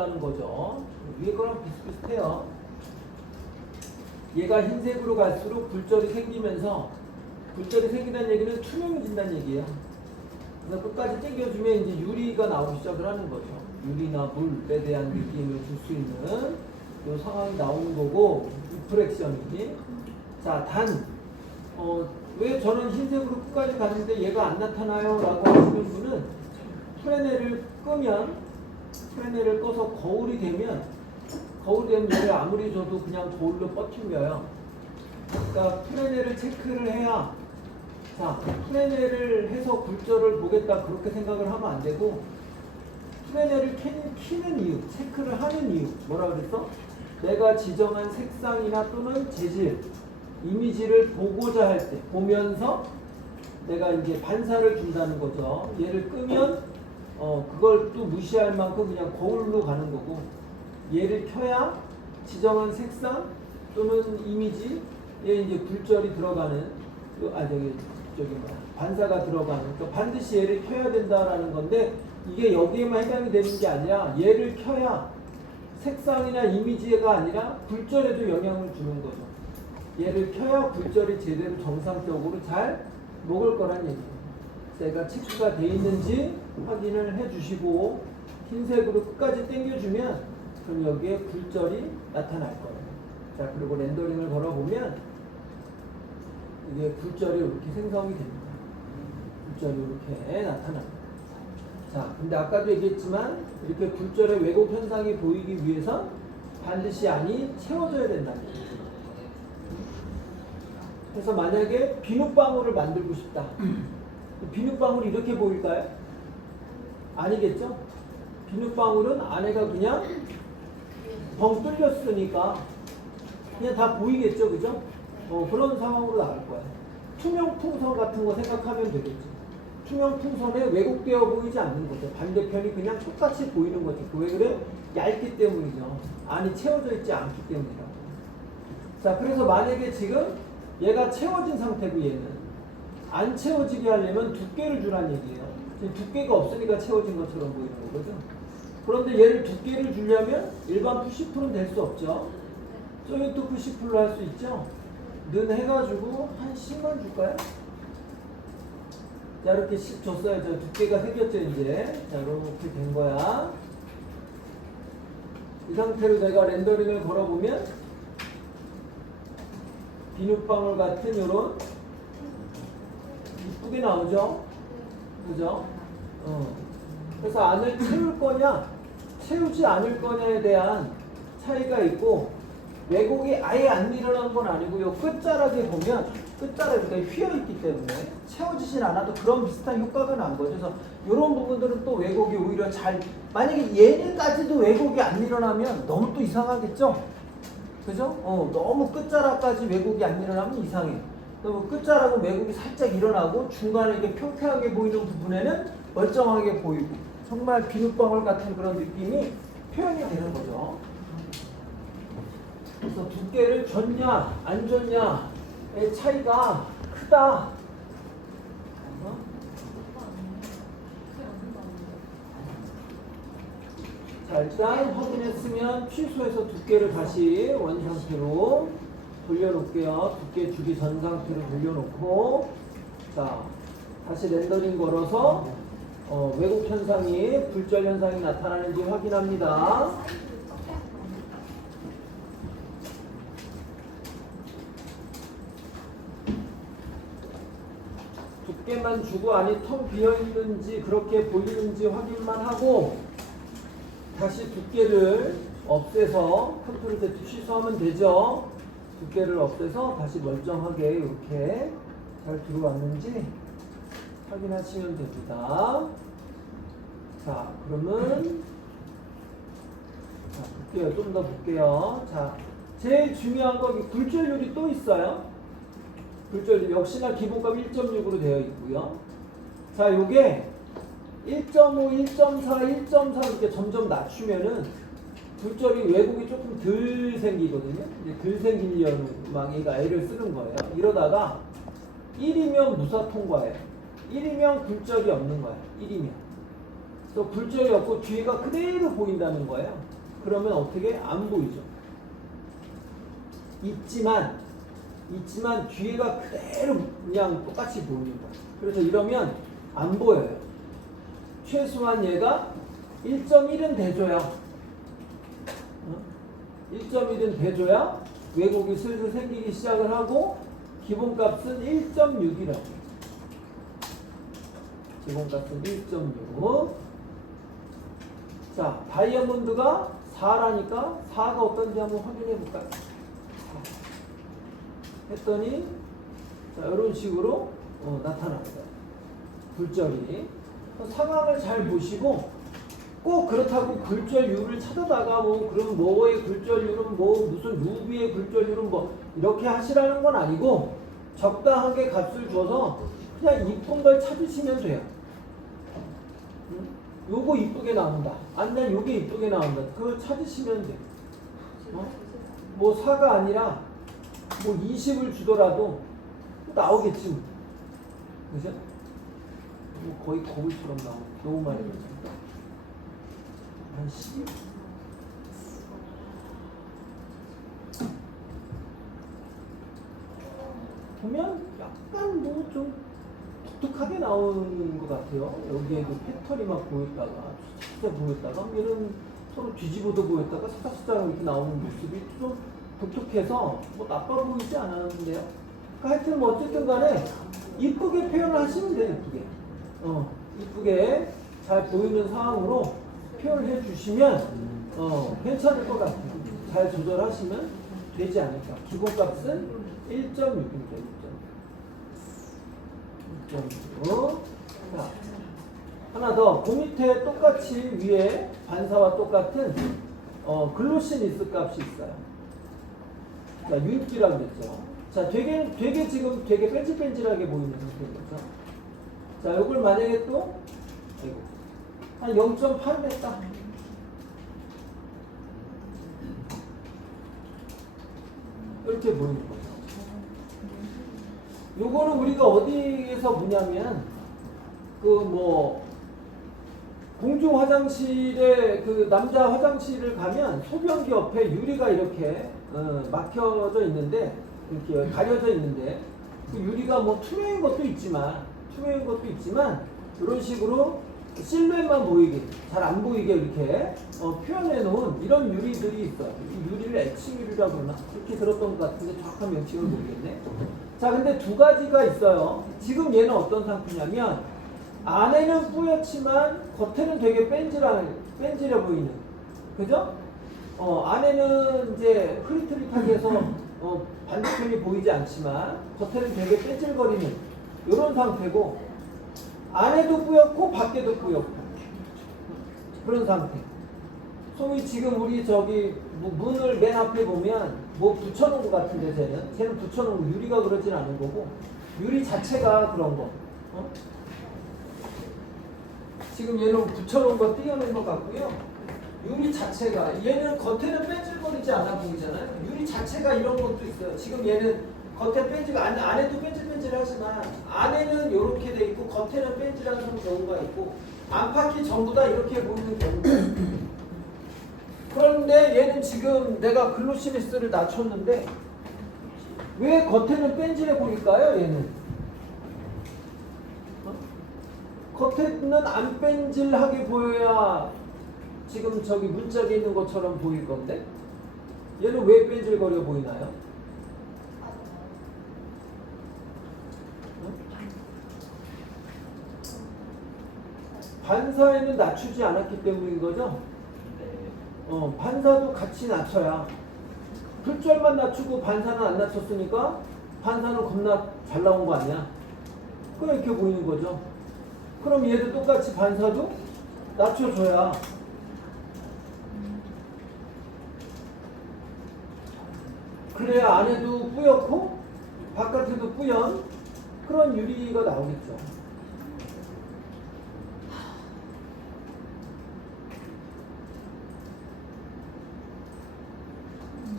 없다는 거죠. 위에 거랑 비슷비슷해요. 얘가 흰색으로 갈수록 굴절이 생기면서, 굴절이 생기다는 얘기는 투명해진다는 얘기예요. 그래서 끝까지 당겨주면 이제 유리가 나오기 시작을 하는 거죠. 유리나 물에 대한 느낌을 줄 수 있는 이 상황이 나오는 거고, 리프렉션이. 자, 왜 저는 흰색으로 끝까지 갔는데 얘가 안 나타나요? 라고 하시는 분은 프레넬을 끄면, 프레넬을 꺼서 거울이 되면 얘를 아무리 줘도 그냥 거울로 버티며요. 그러니까 프레넬을 체크를 해야, 자, 프레넬을 해서 굴절을 보겠다 그렇게 생각을 하면 안 되고, 프레넬을 키는 이유, 체크를 하는 이유, 뭐라 그랬어? 내가 지정한 색상이나 또는 재질, 이미지를 보고자 할 때, 보면서 내가 이제 반사를 준다는 거죠. 얘를 끄면 그걸 또 무시할 만큼 그냥 거울로 가는 거고, 얘를 켜야 지정한 색상 또는 이미지에 이제 굴절이 들어가는, 반사가 들어가는, 그러니까 반드시 얘를 켜야 된다라는 건데, 이게 여기에만 해당이 되는 게 아니라 얘를 켜야 색상이나 이미지가 아니라 굴절에도 영향을 주는 거죠. 얘를 켜야 굴절이 제대로 정상적으로 잘 먹을 거란 얘기예요. 얘가 체크가 돼 있는지 확인을 해주시고, 흰색으로 끝까지 당겨주면 그럼 여기에 굴절이 나타날 거예요. 자, 그리고 렌더링을 걸어보면 이게 굴절이 이렇게 생성이 됩니다. 굴절이 이렇게 나타납니다. 자, 근데 아까도 얘기했지만 이렇게 굴절의 왜곡 현상이 보이기 위해서 반드시 안이 채워져야 된다는 얘기예요. 그래서 만약에 비눗방울을 만들고 싶다. 비눗방울이 이렇게 보일까요? 아니겠죠? 비눗방울은 안에가 그냥 벙 뚫렸으니까 그냥 다 보이겠죠, 그죠? 그런 상황으로 나갈 거예요. 투명 풍선 같은 거 생각하면 되겠죠. 투명 풍선에 왜곡되어 보이지 않는 거죠. 반대편이 그냥 똑같이 보이는 거죠. 왜 그래? 얇기 때문이죠. 안이 채워져 있지 않기 때문이라고. 자, 그래서 만약에 지금 얘가 채워진 상태고 얘는 안 채워지게 하려면 두께를 주란 얘기예요. 지금 두께가 없으니까 채워진 것처럼 보이는 거거든. 그런데 얘를 두께를 주려면 일반 푸시풀은 될 수 없죠. 조인트 푸시풀로 할 수 있죠. 는 해가지고 한 10만 줄까요? 자, 이렇게 10 줬어요. 저 두께가 생겼죠, 이제. 자, 이렇게 된 거야. 이 상태로 내가 렌더링을 걸어보면 비눗방울 같은 요런 이쁘게 나오죠? 그죠? 그래서 안을 채울 거냐, 채우지 않을 거냐에 대한 차이가 있고, 왜곡이 아예 안 일어난 건 아니고요. 끝자락에 보면, 끝자락이 휘어있기 때문에 채워지진 않아도 그런 비슷한 효과가 난 거죠. 그래서 이런 부분들은 또 왜곡이 오히려 만약에 얘네까지도 왜곡이 안 일어나면 너무 또 이상하겠죠? 그죠? 너무 끝자락까지 왜곡이 안 일어나면 이상해. 그리고 끝자락은 왜곡이 살짝 일어나고 중간에 이렇게 평평하게 보이는 부분에는 멀쩡하게 보이고, 정말 비눗방울 같은 그런 느낌이 표현이 되는 거죠. 그래서 두께를 줬냐 안 줬냐의 차이가 크다. 자, 일단 확인했으면 취소해서 두께를 다시 원 상태로 돌려놓을게요. 두께 주기 전 상태로 돌려놓고, 자, 다시 렌더링 걸어서 왜곡 현상이, 굴절 현상이 나타나는지 확인합니다. 두께만 주고 안이 텅 비어있는지 그렇게 보이는지 확인만 하고, 다시 두께를 없애서 컨트롤 Z 취소하면 되죠. 두께를 없애서 다시 멀쩡하게 이렇게 잘 들어왔는지 확인하시면 됩니다. 자, 그러면 볼게요. 좀 더 볼게요. 자, 제일 중요한 거 굴절률이 또 있어요. 굴절률 역시나 기본값 1.6으로 되어 있고요. 자, 요게 1.5, 1.4, 1.3 이렇게 점점 낮추면은 굴절이 왜곡이 조금 덜 생기거든요. 이제 덜 생기려는 막 얘가 애를 쓰는 거예요. 이러다가 1이면 무사 통과예요. 1이면 굴절이 없는 거예요. 1이면. 그래서 굴절이 없고 뒤에가 그대로 보인다는 거예요. 그러면 어떻게? 안 보이죠. 있지만 뒤에가 그대로 그냥 똑같이 보이는 거예요. 그래서 이러면 안 보여요. 최소한 얘가 1.1은 돼줘야 1.1은 돼줘야 왜곡이 슬슬 생기기 시작을 하고 기본값은 1.6이라고. 기본값은 1.6. 자, 다이아몬드가 4라니까 4가 어떤지 한번 확인해 볼까요? 했더니 자, 이런 식으로 나타납니다. 굴절이. 상황을 잘 보시고 꼭 그렇다고 굴절율을 찾아다가 뭐 그럼 뭐의 굴절율은 뭐 무슨 루비의 굴절율은 뭐 이렇게 하시라는 건 아니고 적당하게 값을 줘서 그냥 이쁜 걸 찾으시면 돼요. 요거 이쁘게 나온다. 아니면 요게 이쁘게 나온다. 그걸 찾으시면 돼. 뭐 4가 아니라 뭐 20을 주더라도 나오겠지 뭐. 그죠? 뭐 거의 거울처럼 나오고 너무 많이 나오죠. 한 12? 보면 약간 뭐 좀 독특하게 나오는 것 같아요. 여기에도 패턴이 막 보였다가 진짜 보였다가 얘는 서로 뒤집어도 보였다가 사각사각 이렇게 나오는 모습이 좀 독특해서 뭐 나빠 보이지 않았는데요. 그러니까 하여튼 뭐 어쨌든 간에 이쁘게 표현을 하시면 돼요. 이쁘게 잘 보이는 상황으로 표현해 주시면 괜찮을 것 같아요. 잘 조절하시면 되지 않을까. 기본값은 1.6입니다. 1.6. 자, 하나 더. 그 밑에 똑같이 위에 반사와 똑같은 글로시니스 값이 있어요. 자, 윤기라고 그랬죠. 자, 되게 지금 되게 뺀질뺀질하게 보이는 상태인 거죠. 자, 이걸 만약에 또 한 0.8 됐다. 이렇게 보이는 거죠. 요거는 우리가 어디에서 보냐면 그 뭐 공중 화장실에 그 남자 화장실을 가면 소변기 옆에 유리가 이렇게 막혀져 있는데 이렇게 가려져 있는데 그 유리가 뭐 투명한 것도 있지만 이런 식으로 실루엣만 보이게 잘 안 보이게 이렇게 표현해 놓은 이런 유리들이 있어요. 이 유리를 액칭유리라고 그러나 그렇게 들었던 것 같은데 정확한 명칭을 모르겠네. 자, 근데 두 가지가 있어요. 지금 얘는 어떤 상태냐면 안에는 뿌옇지만 겉에는 되게 뺀질해 보이는, 그죠? 안에는 이제 흐릿흐릿하게 해서 반대편이 보이지 않지만 겉에는 되게 뺀질거리는 이런 상태고, 안에도 뿌옇고 밖에도 뿌옇고 그런 상태. 소위 지금 우리 저기 문을 맨 앞에 보면 뭐 붙여놓은 것 같은데 쟤는 붙여놓은 거, 유리가 그러진 않은 거고 유리 자체가 그런 거. 지금 얘는 붙여놓은 거 띄어놓은 것 같고요. 유리 자체가 얘는 겉에는 뺀질거리지 않아 보이잖아요. 유리 자체가 이런 것도 있어요. 지금 얘는 겉에 뺀질, 안에도 뺀질뺀질하지만 안에는 이렇게 돼 있고 겉에는 뺀질한 경우가 있고 안팎이 전부 다 이렇게 보이는 경우가 있어요. 그런데 얘는 지금 내가 글로시리스를 낮췄는데 왜 겉에는 뺀질해 보일까요? 얘는 겉에는 안 뺀질하게 보여야 지금 저기 문짝에 있는 것처럼 보일 건데 얘는 왜 뺀질거려 보이나요? 반사에는 낮추지 않았기 때문인 거죠? 반사도 같이 낮춰야. 굴절만 낮추고 반사는 안 낮췄으니까 반사는 겁나 잘 나온 거 아니야? 그럼 이렇게 보이는 거죠. 그럼 얘도 똑같이 반사도 낮춰줘야 그래야 안에도 뿌옇고 바깥에도 뿌연 그런 유리가 나오겠죠.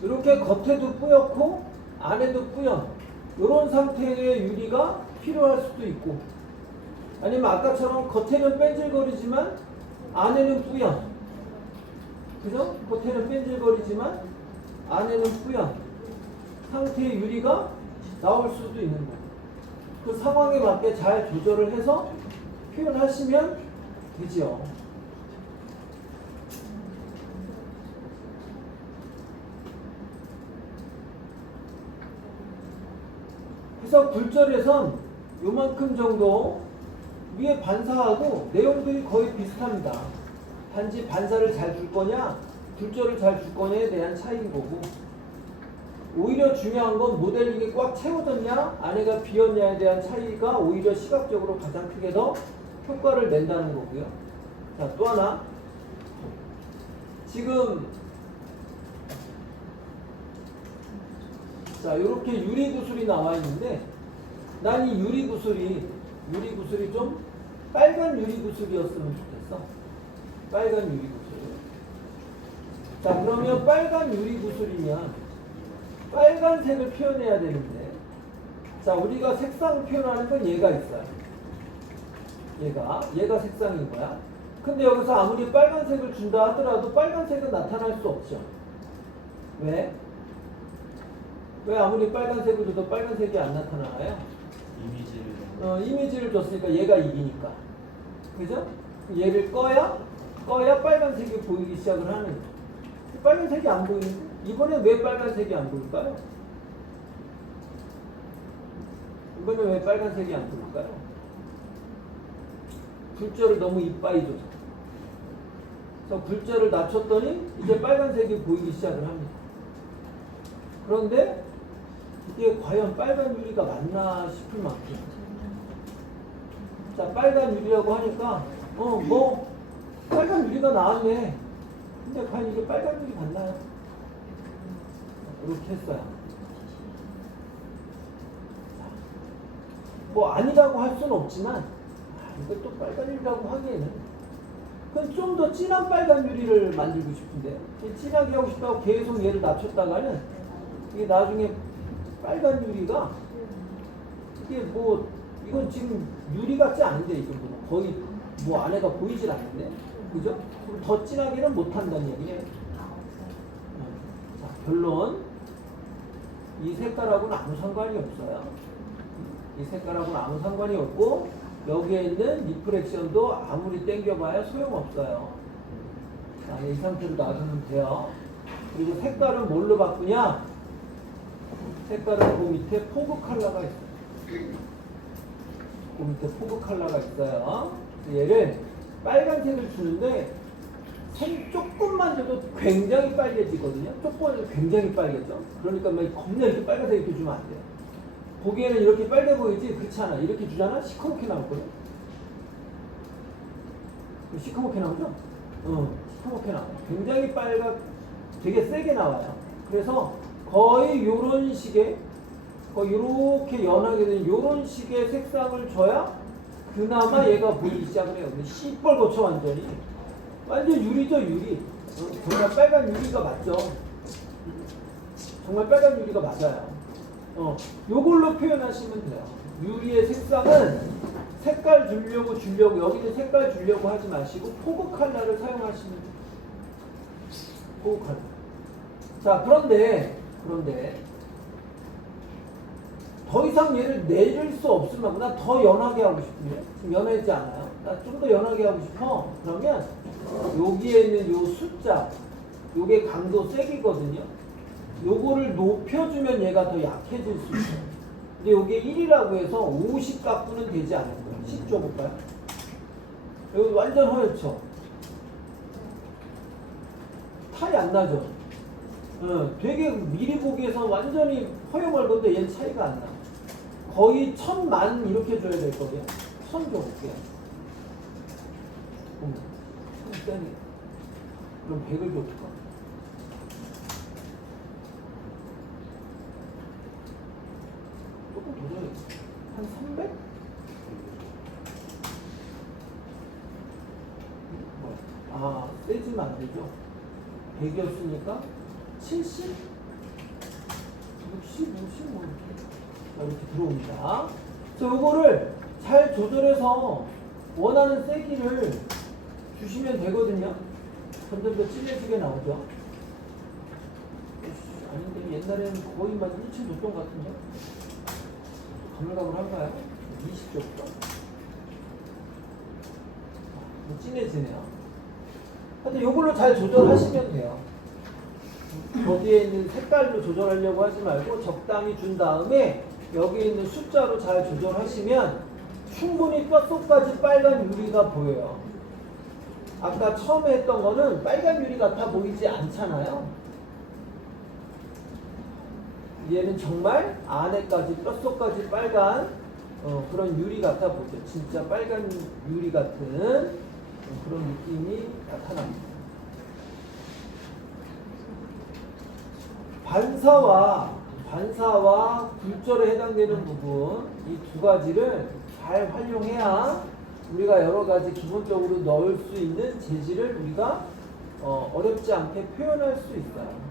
이렇게 겉에도 뿌옇고 안에도 뿌연 이런 상태의 유리가 필요할 수도 있고, 아니면 아까처럼 겉에는 뺀질거리지만 안에는 뿌연. 그죠? 겉에는 뺀질거리지만 안에는 뿌연 상태의 유리가 나올 수도 있는 거예요. 그 상황에 맞게 잘 조절을 해서 표현하시면 되지요. 그래서 굴절에선 요만큼 정도 위에 반사하고 내용들이 거의 비슷합니다. 단지 반사를 잘 줄 거냐 굴절을 잘 줄 거냐에 대한 차이인 거고, 오히려 중요한 건 모델링이 꽉 채워졌냐 안에가 비었냐에 대한 차이가 오히려 시각적으로 가장 크게 더 효과를 낸다는 거고요. 자, 또 하나, 지금 자 이렇게 유리구슬이 나와 있는데 난 이 유리구슬이 좀 빨간 유리구슬이었으면 좋겠어. 빨간 유리구슬. 자, 그러면 빨간 유리구슬이면 빨간색을 표현해야 되는데, 자, 우리가 색상을 표현하는 건 얘가 있어요. 얘가 색상인 거야. 근데 여기서 아무리 빨간색을 준다 하더라도 빨간색은 나타날 수 없죠. 왜? 왜 아무리 빨간색을 줘도 빨간색이 안 나타나나요? 이미지를 줬으니까 얘가 이기니까. 그죠? 얘를 꺼야 빨간색이 보이기 시작을 하는 거죠. 빨간색이 안 보이는데 이번에 왜 빨간색이 안 보일까요? 이번에 왜 빨간색이 안 보일까요? 굴절을 너무 이빠이 줘서. 그래서 굴절을 낮췄더니 이제 빨간색이 보이기 시작을 합니다. 그런데 이게 과연 빨간 유리가 맞나 싶을 만큼. 자, 빨간 유리라고 하니까 뭐 빨간 유리가 나왔네. 근데 과연 이게 빨간 유리 맞나요? 이렇게 했어요. 뭐 아니라고 할 수는 없지만 이거 또 빨간 유리라고 하기에는 그건 좀 더 진한 빨간 유리를 만들고 싶은데, 진하게 하고 싶다고 계속 얘를 낮췄다가는 이게 나중에 빨간 유리가 이게 뭐 이건 지금 유리 같지 않은데 이 정도는 거의 뭐 안에가 보이질 않는데, 그죠? 그럼 더 진하게는 못한다는 얘기예요. 자, 결론, 이 색깔하고는 아무 상관이 없어요. 이 색깔하고는 아무 상관이 없고 여기에 있는 리프렉션도 아무리 당겨봐야 소용없어요. 자, 이 상태로 놔두면 돼요. 그리고 색깔은 뭘로 바꾸냐? 색깔은 그 밑에 포그 컬러가 있어요. 그 밑에 포그 컬러가 있어요. 얘를 빨간색을 주는데 색 조금만 줘도 굉장히 빨개지거든요. 조금만 줘도 굉장히 빨개져. 그러니까 막 겁나 이렇게 빨간색 이렇게 주면 안 돼요. 보기에는 이렇게 빨개 보이지 그렇지 않아. 이렇게 주잖아. 시커멓게 나오거든. 시커멓게 나오죠? 시커멓게 나와요. 굉장히 되게 세게 나와요. 그래서 거의 요런 식의, 거의 요렇게 연하게 된 요런 식의 색상을 줘야 그나마 얘가 보이기 시작을 해요. 시뻘겋죠, 완전히. 완전 유리죠, 유리. 정말 빨간 유리가 맞죠. 정말 빨간 유리가 맞아요. 요걸로 표현하시면 돼요. 유리의 색상은 색깔 주려고 여기는 색깔 주려고 하지 마시고 포그 컬러를 사용하시면 돼요. 포그 컬러. 자, 그런데 더 이상 얘를 내릴 수 없으면 나 더 연하게 하고 싶은데 지금 연하지 않아요? 나 좀 더 연하게 하고 싶어. 그러면 여기에 있는 요 숫자, 요게 강도 세기거든요. 요거를 높여주면 얘가 더 약해질 수 있어요. 근데 요게 1이라고 해서 50 갖고는 되지 않을 거예요. 10 줘볼까요? 여기 완전 허옇죠? 타이 안 나죠? 되게 미리 보기에서 완전히 허여멀건데 얘는 차이가 안 나. 거의 1000만 이렇게 줘야 될 거예요. 1000 줘볼게요. 1000 세네. 그럼 100을 줘볼까? 조금 더 줘야겠다. 한 300? 세지면 안 되죠. 100이었으니까 70? 60, 50, 뭐 이렇게 들어옵니다. 그래서 요거를 잘 조절해서 원하는 세기를 주시면 되거든요. 점점 더 진해지게 나오죠. 아닌데 옛날에는 거의 막 1층 줬던 것 같은데 가물가물한가요? 20쪽도 진해지네요. 하여튼 요걸로 잘 조절하시면 돼요. 거기에 있는 색깔로 조절하려고 하지 말고 적당히 준 다음에 여기 있는 숫자로 잘 조절하시면 충분히 뼛속까지 빨간 유리가 보여요. 아까 처음에 했던 거는 빨간 유리 같아 보이지 않잖아요. 얘는 정말 안에까지 뼛속까지 빨간 그런 유리 같아 보이죠. 진짜 빨간 유리 같은 그런 느낌이 나타납니다. 반사와 굴절에 해당되는 부분 이 두 가지를 잘 활용해야 우리가 여러 가지 기본적으로 넣을 수 있는 재질을 우리가 어렵지 않게 표현할 수 있어요.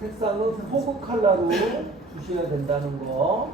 색상은 포그 컬러로 주셔야 된다는 거